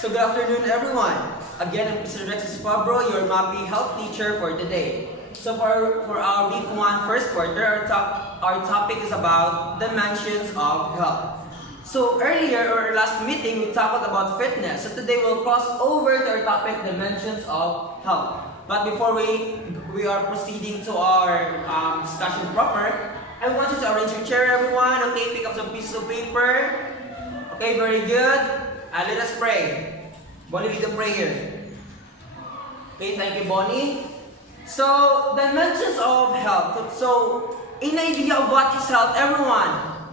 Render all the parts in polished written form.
So good afternoon everyone. Again, I'm Mr. Rexis Fabro, your MAPI health teacher for today. So for our week 1 first quarter, our topic is about dimensions of health. So earlier or last meeting, we talked about fitness. So today we'll cross over to our topic, dimensions of health. But before we are proceeding to our discussion proper, I want you to arrange your chair everyone. Okay, pick up some pieces of paper. Okay, very good. Let us pray. Bonnie, lead the prayer. Okay, thank you, Bonnie. So, dimensions of health. So, an idea of what is health, everyone?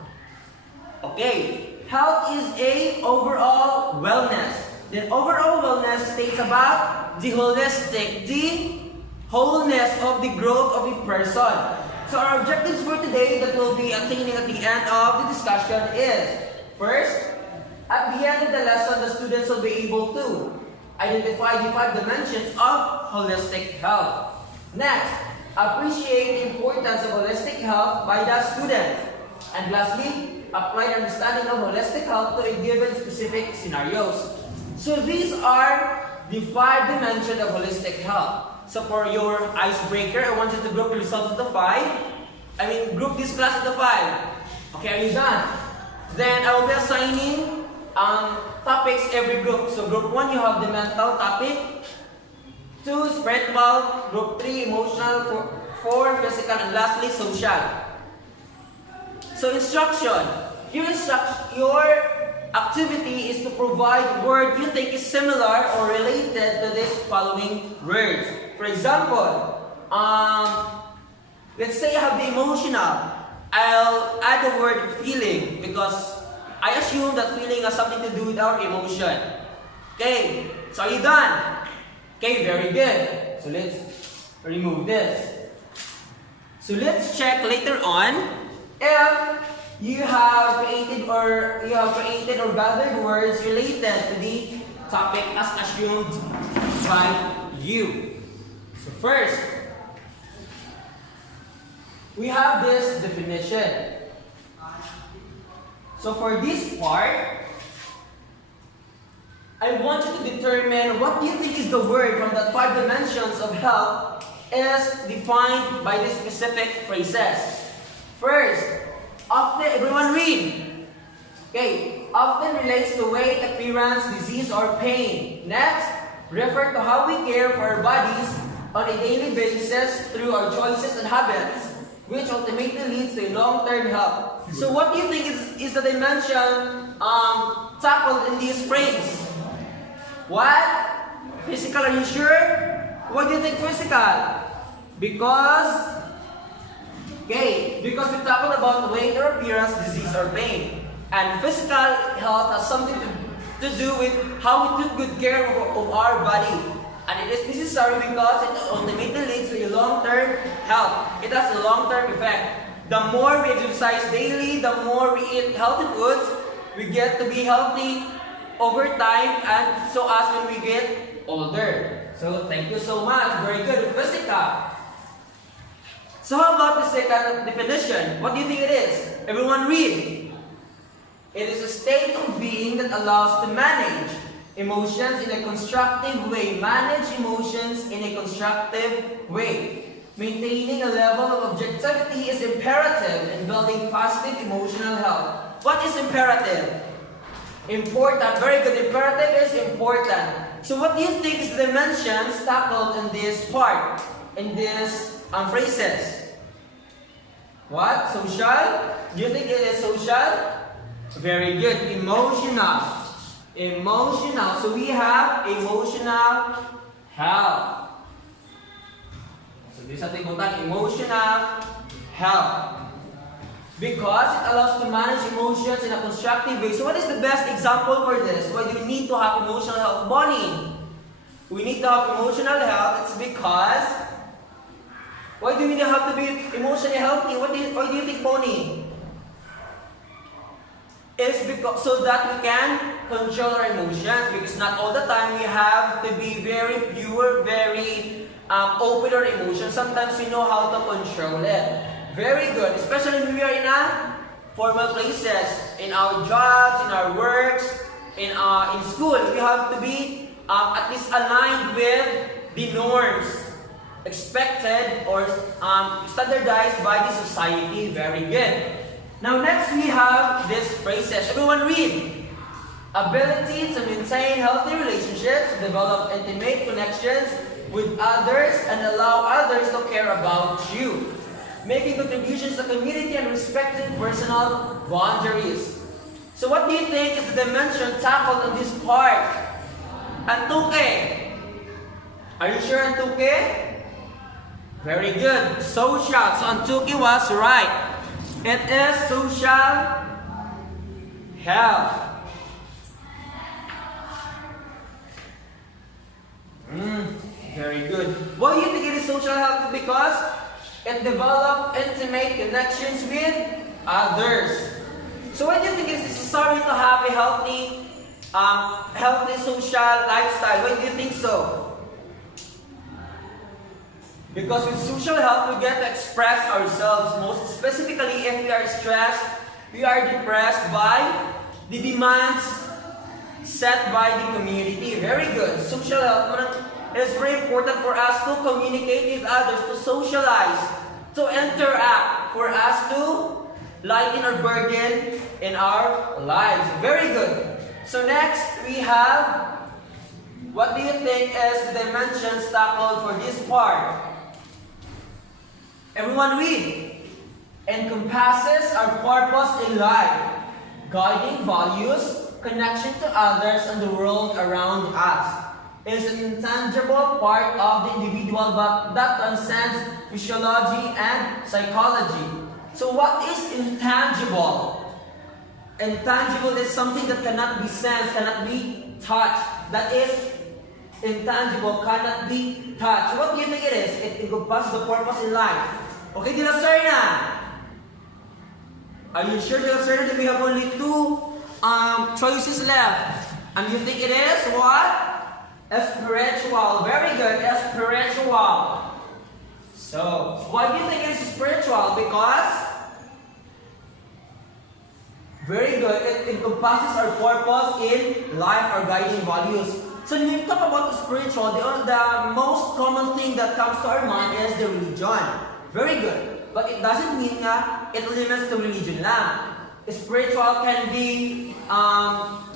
Okay, health is a overall wellness. Then overall wellness states about the holistic, the wholeness of the growth of a person. So, our objectives for today that we'll be attaining at the end of the discussion is, first, at the end of the lesson, the students will be able to identify the 5 dimensions of holistic health. Next, appreciate the importance of holistic health by the student. And lastly, apply understanding of holistic health to a given specific scenarios. So these are the 5 dimensions of holistic health. So for your icebreaker, I want you to group yourself into 5. Group this class into 5. Okay, are you done? Then I will be assigning topics every group. So group 1, you have the mental topic. 2, spiritual. Group 3, emotional. 4, physical. And lastly, social. So instruction. Your activity is to provide word you think is similar or related to this following words. For example, let's say I have the emotional. I'll add the word feeling because I assume that feeling has something to do with our emotion. Okay, so are you done? Okay, very good. So let's remove this. So let's check later on if you have created or gathered words related to the topic as assumed by you. So first, we have this definition. So for this part, I want you to determine what do you think is the word from the 5 dimensions of health is defined by these specific phrases. First, often, everyone read. Okay, often relates to weight, appearance, disease, or pain. Next, refer to how we care for our bodies on a daily basis through our choices and habits, which ultimately leads to long-term health. So what do you think is the dimension tackled in this phrase? What? Physical, are you sure? What do you think physical? Because we talked about weight or appearance, disease or pain. And physical health has something to do with how we took good care of our body. And it is necessary because it ultimately leads to a long-term health. It has a long-term effect. The more we exercise daily, the more we eat healthy foods, we get to be healthy over time and so as when we get older. So thank you so much. Very good. Physical. So how about the second definition? What do you think it is? Everyone read. It is a state of being that allows to manage emotions in a constructive way. Manage emotions in a constructive way. Maintaining a level of objectivity is imperative in building positive emotional health. What is imperative? Important. Very good. Imperative is important. So what do you think is the dimensions tackled in this part? In these phrases? What? Social? Do you think it is social? Very good. Emotional. Emotional. So we have emotional health. So this is emotional health. Because it allows to manage emotions in a constructive way. So what is the best example for this? Why do we need to have emotional health? Bonnie, we need to have emotional health. It's because, why do we have to be emotionally healthy? Why do you think, Bonnie? It's because so that we can control our emotions. Because not all the time we have to be very pure, very open our emotions. Sometimes we know how to control it. Very good. Especially when we are in formal places, in our jobs, in our works. in school, we have to be at least aligned with the norms expected or standardized by the society. Very good. Now next we have this phrases. Everyone read. Ability to maintain healthy relationships, develop intimate connections with others, and allow others to care about you. Making contributions to community and respecting personal boundaries. So what do you think is the dimension tackled on this part? Antuke. Are you sure Antuke? Very good. Social. So Antuke was right. It is social health. Very good. Why do you think it is social health? Because it develops intimate connections with others. So why do you think it is necessary to have a healthy social lifestyle? Why do you think so? Because with social health, we get to express ourselves. Most specifically, if we are stressed, we are depressed by the demands set by the community. Very good. Social health. It is very important for us to communicate with others, to socialize, to interact, for us to lighten our burden in our lives. Very good. So next, we have, what do you think is the dimensions tackled for this part? Everyone read. Encompasses our purpose in life, guiding values, connection to others and the world around us. It is an intangible part of the individual but that transcends physiology and psychology. So what is intangible? Intangible is something that cannot be sensed, cannot be touched. That is intangible, cannot be touched. What do you think it is? It encompasses the purpose in life. Okay, De La Serna. Are you sure, De La Serna, that we have only two choices left? And you think it is what? Spiritual. Very good. Spiritual. So, why do you think it's spiritual? Because very good. It encompasses our purpose in life, our guiding values. So when you talk about the spiritual, the most common thing that comes to our mind is the religion. Very good. But it doesn't mean that it limits to religion lang. Spiritual can be,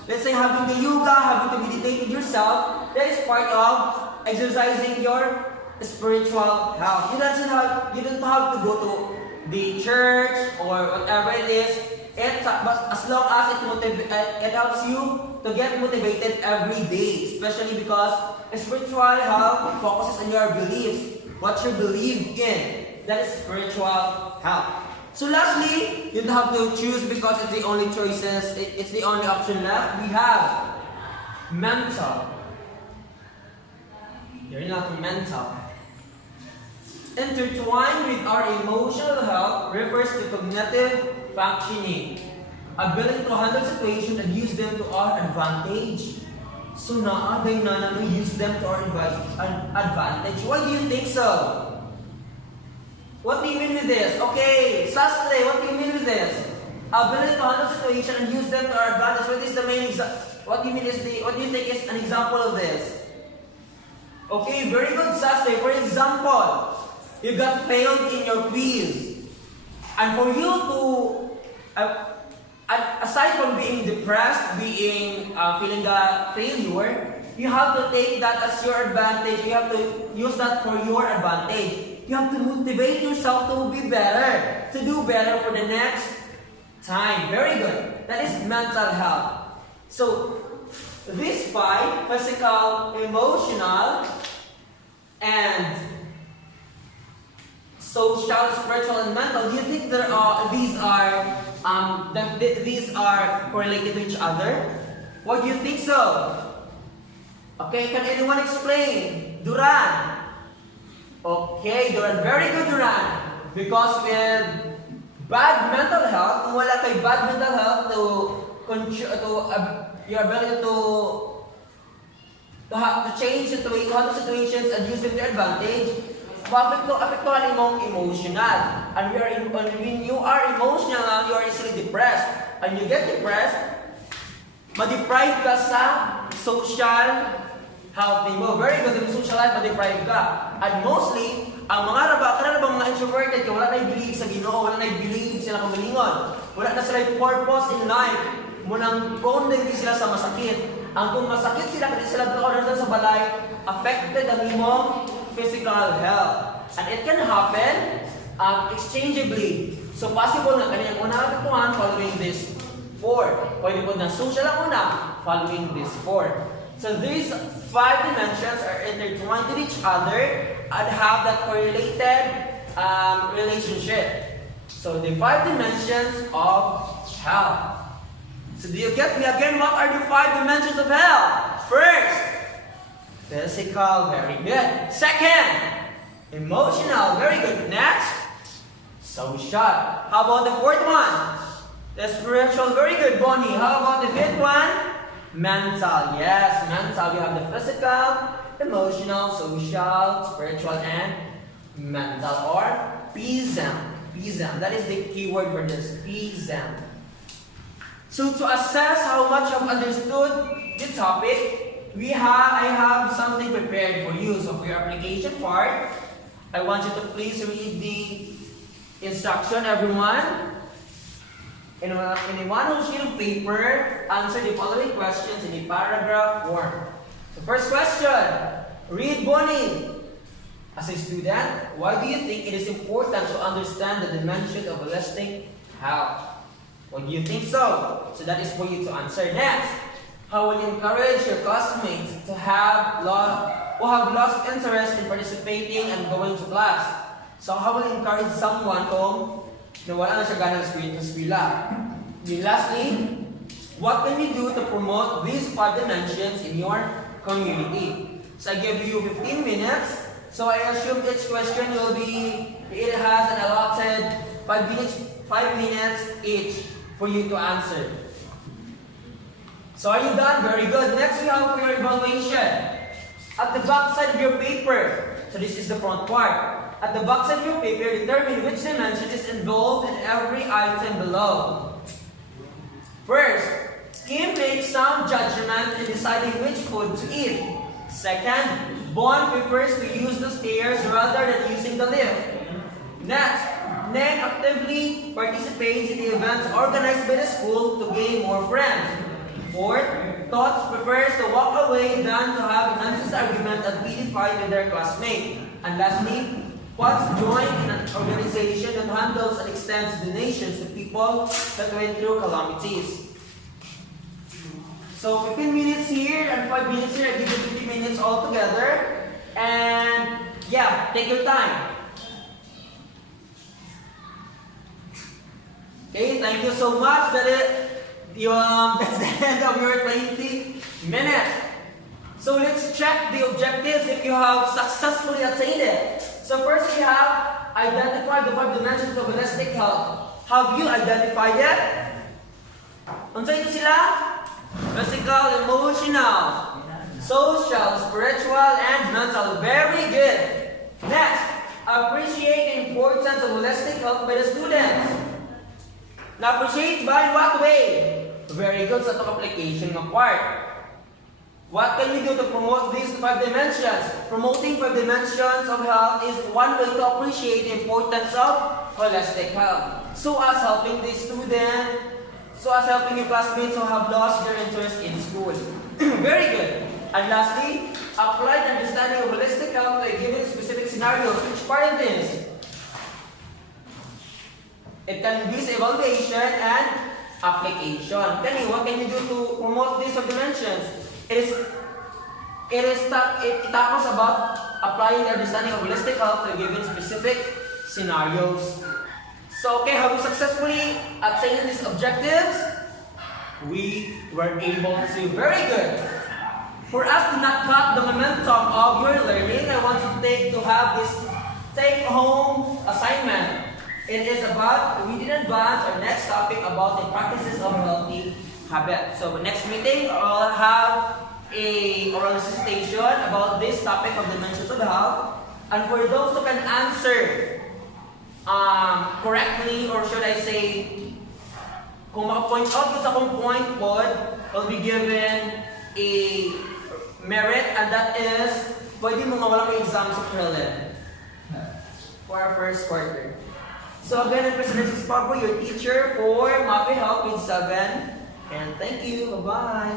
let's say, having the yoga, having to meditate with yourself. That is part of exercising your spiritual health. You don't have to go to the church or whatever it is. But as long as it helps you to get motivated every day, especially because spiritual health focuses on your beliefs, what you believe in. That is spiritual health. So lastly, you don't have to choose because it's the only choices, it's the only option left. We have mental. You're not mental. Intertwined with our emotional health refers to cognitive functioning. Ability to handle situations and use them to our advantage. So naagay na we use them to our advantage. Why do you think so? What do you mean with this? Okay, Sastre, what do you mean with this? Ability to handle situation and use them to our advantage. What is the main what do you think is an example of this? Okay, very good, Sastre. For example, you got failed in your quiz. And for you to aside from being depressed, feeling the failure, you have to take that as your advantage. You have to use that for your advantage. You have to motivate yourself to be better, to do better for the next time. Very good. That is mental health. So, these five, physical, emotional, and social, spiritual, and mental, do you think these are correlated to each other? Why do you think so? Okay, can anyone explain? Duran. Okay, Duran. Very good, Duran. Because with bad mental health, kung wala kay bad mental health your ability to change handle situations and use them to your advantage, apektuhan mong emotional. And when you are emotional, you are easily depressed. And you get depressed, ma-deprive ka sa social health mo. Very good, yung social life, ma-deprive ka. And mostly, ang mga karabang mga introverted, wala na i-believe sa Ginoo, wala na i-believe sila kamalingon. Wala na sila yung purpose in life. Munang prone din sila sa masakit. Ang kung masakit sila, kasi sila doon sa balay, affected ang imong physical health. And it can happen exchangeably. So possible na kaniyang una katuan following this 4. Pwede po na social ang una following this 4. So these 5 dimensions are intertwined with each other and have that correlated relationship. So the 5 dimensions of health. So do you get me again? What are the 5 dimensions of health? First, physical, very good. Second, emotional, very good. Next, social. How about the 4th one? The spiritual, very good, Bonnie. How about the 5th one? Mental, yes, mental. We have the physical, emotional, social, spiritual, and mental, or PISM. PISM, that is the keyword for this, PISM. So to assess how much I've understood the topic, I have something prepared for you. So for your application part, I want you to please read the instruction, everyone. In a one sheet of paper, answer the following questions in a paragraph form. So first question, read Bonnie. As a student, why do you think it is important to understand the dimension of holistic health? Why do you think so? So that is for you to answer. Next, how will you encourage your classmates to who have lost interest in participating and going to class? So how will you encourage someone kung wala na siya ganang sa eskwela? And lastly, what can you do to promote these 5 dimensions in your community? So I give you 15 minutes. So I assume each question it has an allotted 5 minutes each for you to answer. So are you done? Very good. Next we have your evaluation. At the back side of your paper, so this is the front part. At the back side of your paper, determine which dimension is involved in every item below. First, Kim makes some judgment in deciding which food to eat. Second, Bon prefers to use the stairs rather than using the lift. Next, Nen actively participates in the events organized by the school to gain more friends. Fourth, Tots prefers to walk away than to have an unnecessary argument and be fight with their classmate. And lastly, Potts joined in an organization that handles and extends donations to people that went through calamities. So 15 minutes here and 5 minutes here. I give you 50 minutes all together. And yeah, take your time. Okay, thank you so much. That's the end of your 20 minutes. So let's check the objectives if you have successfully attained it. So first we have identified the 5 dimensions of holistic health. Have you identified it? Unsa ito sila? Physical, emotional, social, spiritual, and mental. Very good. Next, appreciate the importance of holistic health by the students. Now, appreciate by what way? Very good sa itong application ng part. What can we do to promote these 5 dimensions? Promoting 5 dimensions of health is one way to appreciate the importance of holistic health. So as helping the student, so as helping your classmates who have lost their interest in school. Very good. And lastly, apply the understanding of holistic health by given specific scenarios. Which part of this? It can be evaluation and application. Kenny, what can you do to promote these dimensions? It tackles about applying the understanding of holistic health to given specific scenarios. So, okay, have we successfully attained these objectives? We were able to. Very good. For us to not cut the momentum of your learning, I want you to have this take-home assignment. It is about, we did advance our next topic about the practices of healthy habits. So next meeting, I'll have a oral recitation about this topic of dimensions of health. And for those who can answer correctly, or should I say, kung maka-point out ko sa kung point pod, will be given a merit, and that is, pwede mo mawala may exam sa Krillin for our first quarter. So again, I'm President Pablo, your teacher for Mape Health Grade 7. And thank you. Bye-bye.